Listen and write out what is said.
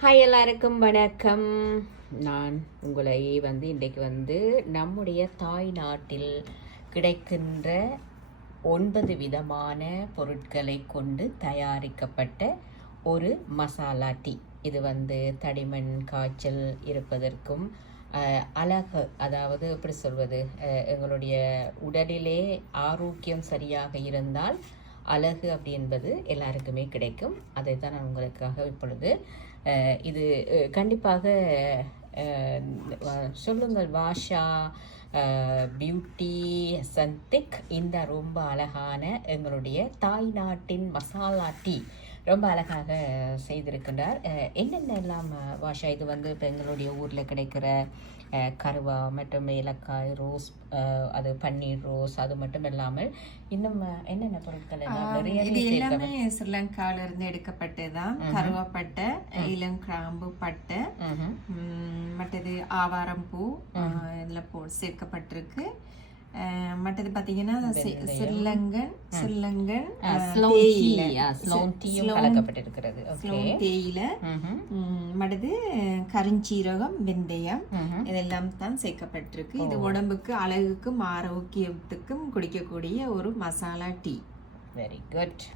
Hi எல்லாருக்கும் வணக்கம். நான் உங்களை இன்றைக்கு நம்முடைய தாய் நாட்டில் கிடைக்கின்ற 9 விதமான பொருட்களை கொண்டு தயாரிக்கப்பட்ட ஒரு மசாலா டீ. இது தடிமன் காய்ச்சல் இருப்பதற்கும் அழகு, அதாவது எப்படி சொல்வது, எங்களுடைய உடலிலே ஆரோக்கியம் சரியாக இருந்தால் அழகு அப்படி என்பது எல்லாருக்குமே கிடைக்கும். அதை தான் நான் உங்களுக்காக இப்பொழுது இது கண்டிப்பாக சொல்லுங்கள் வாஷா பியூட்டி சந்திக் இந்த ரொம்ப அழகான எங்களுடைய தாய் நாட்டின் மசாலா டீ ரொம்ப அழகாக செய்திருக்கின்றார். என்னென்ன எல்லாம் வாஷா, இது இப்போ எங்களுடைய ஊரில் கிடைக்கிற கருவா மற்றும் ஏலக்காய் ரோஸ், அது பன்னீர் ரோஸ், அது மட்டும் இல்லாமல் இன்னும் என்னென்ன பொருட்கள் எல்லாம் இது எல்லாமே ஸ்ரீலங்கால இருந்து எடுக்கப்பட்டதுதான். கருவாப்பட்டை, இளங்கிராம்பு பட்டை, மற்றது ஆவாரம் பூ இதுல சேர்க்கப்பட்டிருக்கு. மற்றது பாத்தீங்கன்னா தேயில, மற்றது கருஞ்சீரகம், வெந்தயம், இதெல்லாம் தான் சேர்க்கப்பட்டிருக்கு. இது உடம்புக்கு அழகுக்கும் ஆரோக்கியத்துக்கும் குடிக்கக்கூடிய ஒரு மசாலா டீ. Very good.